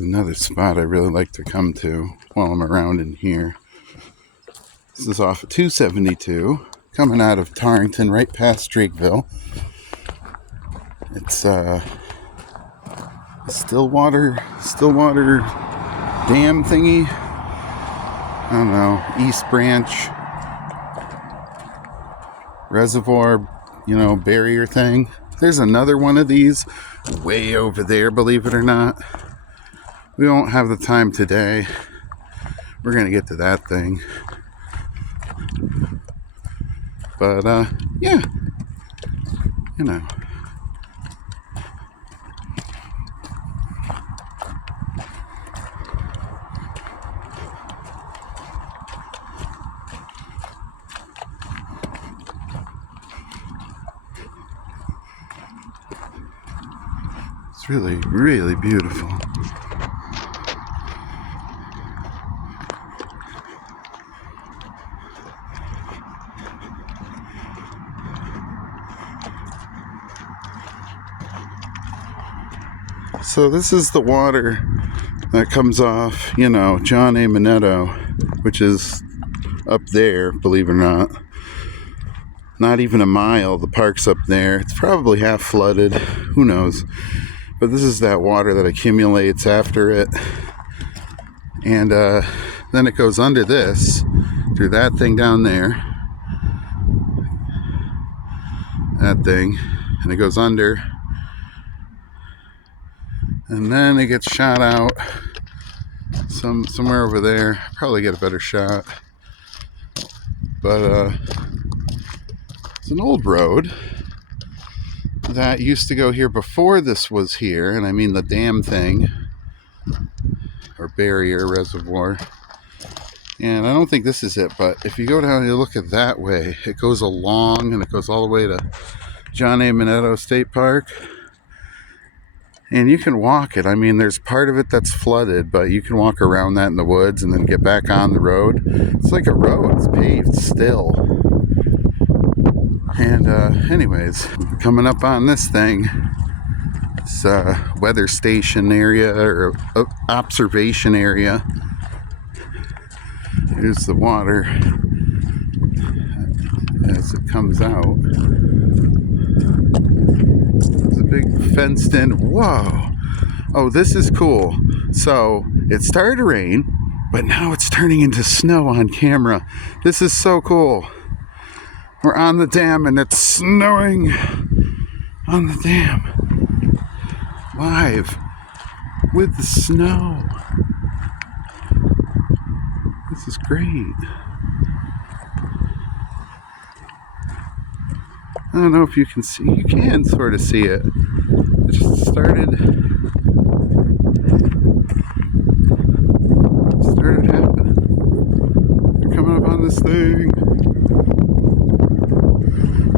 Another spot I really like to come to while I'm around in here. This is off of 272, coming out of Tarrington, right past Drakeville. It's Stillwater Dam thingy. I don't know, East Branch Reservoir, barrier thing. There's another one of these way over there, believe it or not. We won't have the time today. We're gonna get to that thing. But, yeah. It's really, really beautiful. So this is the water that comes off, John A. Meadow, which is up there, believe it or not. Not even a mile, the park's up there. It's probably half flooded, who knows. But this is that water that accumulates after it. And then it goes under this, through that thing down there. That thing. And it goes under. And then it gets shot out somewhere over there. Probably get a better shot. But it's an old road that used to go here before this was here. And I mean the dam thing, or barrier reservoir. And I don't think this is it, but if you go down and you look at that way, it goes along and it goes all the way to John A. Meadow State Park. And you can walk it. I mean, there's part of it that's flooded, but you can walk around that in the woods and then get back on the road. It's like a road. It's paved still. And anyways, coming up on this thing, this weather station area or observation area. Here's the water as it comes out. There's a big fenced in. Whoa. Oh, this is cool. So it started to rain, but now it's turning into snow on camera. This is so cool. We're on the dam and it's snowing on the dam. Live with the snow. This is great. I don't know if you can see. You can sort of see it. It just started happening. They're coming up on this thing.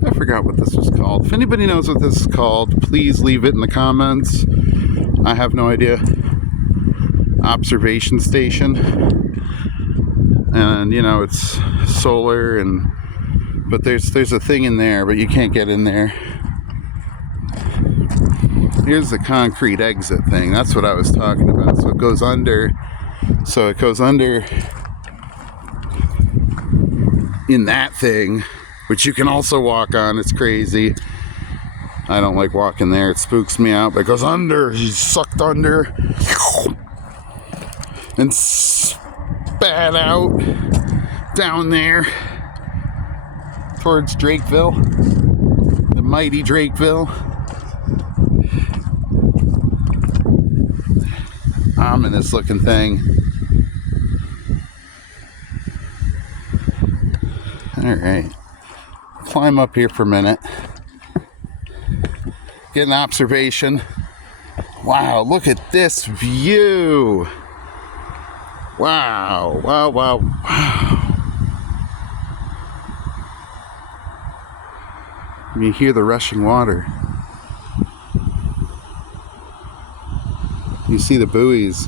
I forgot what this was called. If anybody knows what this is called, please leave it in the comments. I have no idea. Observation station. And it's solar but there's a thing in there, but you can't get in there. Here's the concrete exit thing. That's what I was talking about. So it goes under in that thing, which you can also walk on. It's crazy. I don't like walking there. It spooks me out. But it goes under. He's sucked under and spat out down there towards Drakeville, the mighty Drakeville. Ominous looking thing. All right, climb up here for a minute, get an observation. Wow, look at this view. Wow, wow, wow, wow. You hear the rushing water. You see the buoys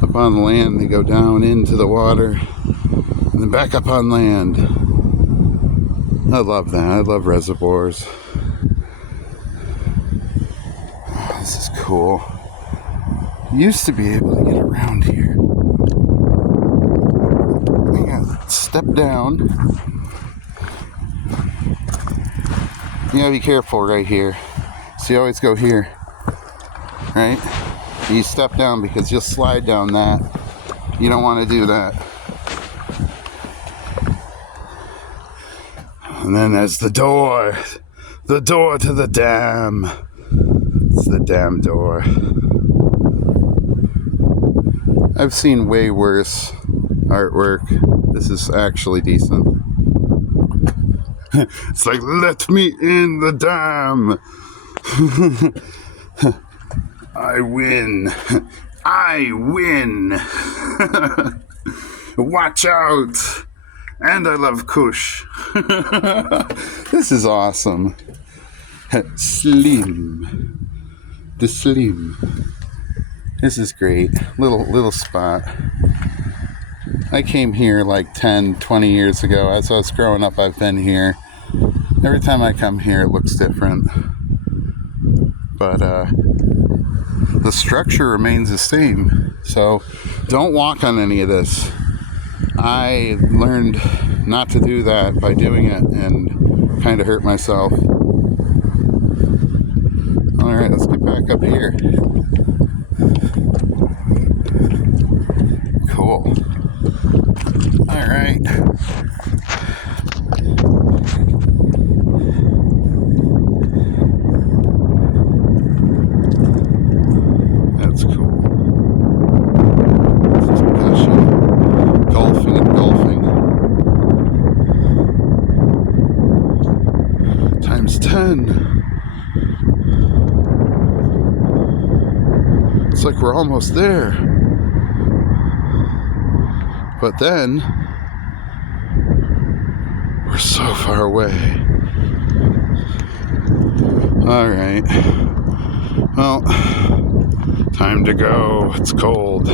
up on the land. They go down into the water and then back up on land. I love that. I love reservoirs. Oh, this is cool. used to be able to get around here. I gotta step down. You gotta be careful right here. So you always go here, right? You step down because you'll slide down that. You don't want to do that. And then there's the door to the dam. It's the dam door. I've seen way worse artwork. This is actually decent. It's like, let me in the dam. I win. I win. Watch out. And I love Kush. This is awesome. Slim. The Slim. This is great. Little spot. I came here like 10, 20 years ago. As I was growing up, I've been here. Every time I come here, it looks different. But the structure remains the same. So don't walk on any of this. I learned not to do that by doing it and kind of hurt myself. Alright, let's get back up here. Cool. Alright. That's cool. This is gushing. Golfing and golfing. Times 10. It's like we're almost there. But then, we're so far away. Alright. Well, time to go. It's cold.